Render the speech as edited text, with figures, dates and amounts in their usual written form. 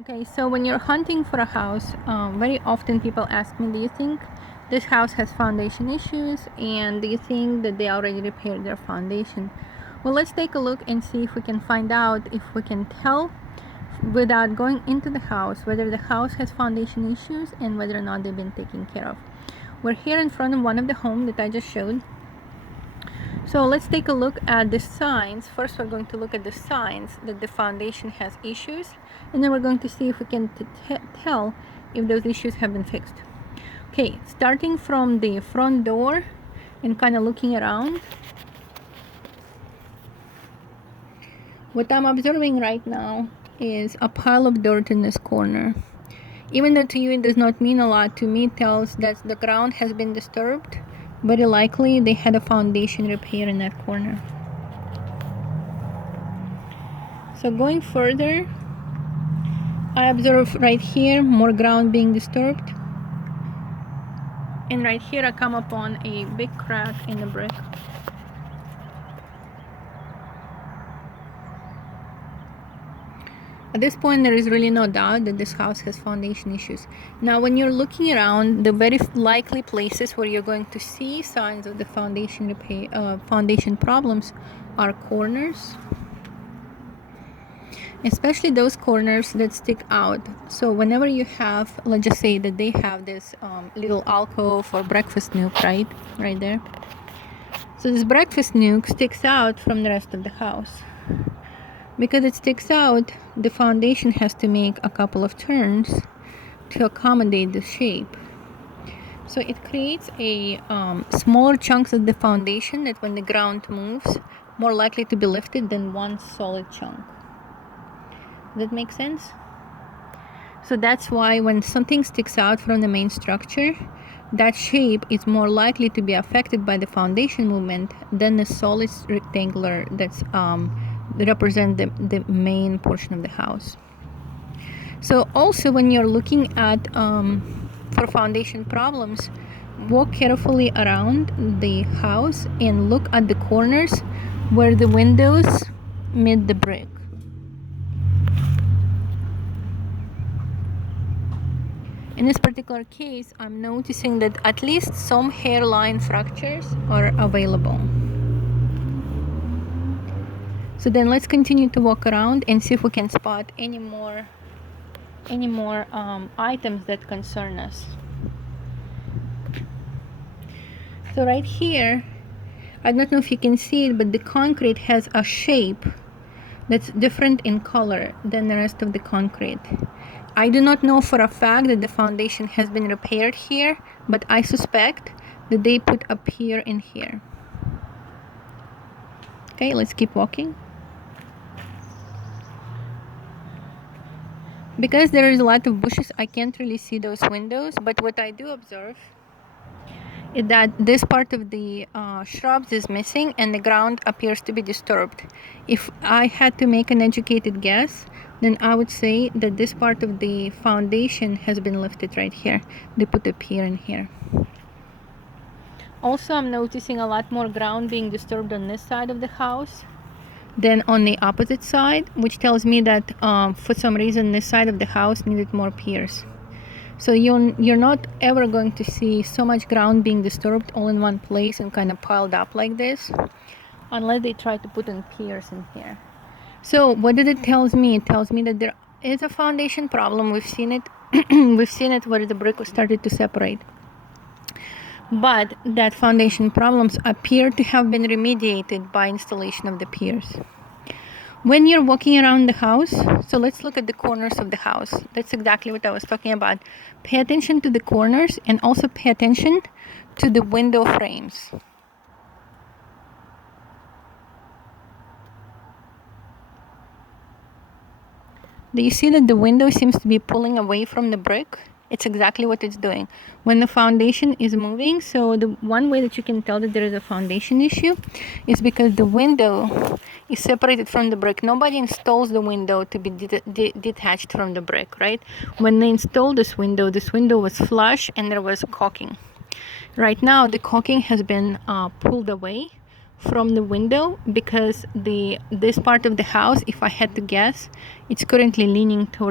Okay, so when you're hunting for a house, very often people ask me, do you think this house has foundation issues, and do you think that they already repaired their foundation? Well, let's take a look and see if we can find out, if we can tell without going into the house whether the house has foundation issues and whether or not they've been taken care of. We're here in front of one of the homes that I just showed. So let's take a look at the signs. First, we're going to look at the signs that the foundation has issues, and then we're going to see if we can tell if those issues have been fixed. Okay, starting from the front door and kind of looking around, what I'm observing right now is a pile of dirt in this corner. Even though to you it does not mean a lot, to me it tells that the ground has been disturbed. Very likely they had a foundation repair in that corner. So going further, I observe right here more ground being disturbed. And right here I come upon a big crack in the brick. At this point, there is really no doubt that this house has foundation issues. Now, when you're looking around, the very likely places where you're going to see signs of the foundation problems are corners, especially those corners that stick out. So whenever you have, let's just say that they have this little alcove or breakfast nook right there. So this breakfast nook sticks out from the rest of the house. Because it sticks out, the foundation has to make a couple of turns to accommodate the shape. So it creates a smaller chunks of the foundation that when the ground moves, more likely to be lifted than one solid chunk. Does that make sense? So that's why when something sticks out from the main structure, that shape is more likely to be affected by the foundation movement than the solid rectangular that's represent the main portion of the house. So also when you're looking at for foundation problems, walk carefully around the house and look at the corners where the windows meet the brick. In this particular case, I'm noticing that at least some hairline fractures are available. So then let's continue to walk around and see if we can spot any more items that concern us. So right here, I don't know if you can see it, but the concrete has a shape that's different in color than the rest of the concrete. I do not know for a fact that the foundation has been repaired here, but I suspect that they put a pier in here. Okay, let's keep walking. Because there is a lot of bushes, I can't really see those windows, but what I do observe is that this part of the shrubs is missing and the ground appears to be disturbed. If I had to make an educated guess, then I would say that this part of the foundation has been lifted right here. They put a pier in here. Also, I'm noticing a lot more ground being disturbed on this side of the house than on the opposite side, which tells me that for some reason this side of the house needed more piers. So you're not ever going to see so much ground being disturbed all in one place and kind of piled up like this, unless they try to put in piers in here. So what did it tells me? It tells me that there is a foundation problem. We've seen it. We've seen it where the brick was started to separate. But that foundation problems appear to have been remediated by installation of the piers. When you're walking around the house, so let's look at the corners of the house. That's exactly what I was talking about. Pay attention to the corners and also pay attention to the window frames. Do you see that the window seems to be pulling away from the brick? It's exactly what it's doing. When the foundation is moving, so the one way that you can tell that there is a foundation issue is because the window is separated from the brick. Nobody installs the window to be detached from the brick, right? When they installed this window was flush and there was caulking. Right now, the caulking has been pulled away from the window because this part of the house, if I had to guess, it's currently leaning towards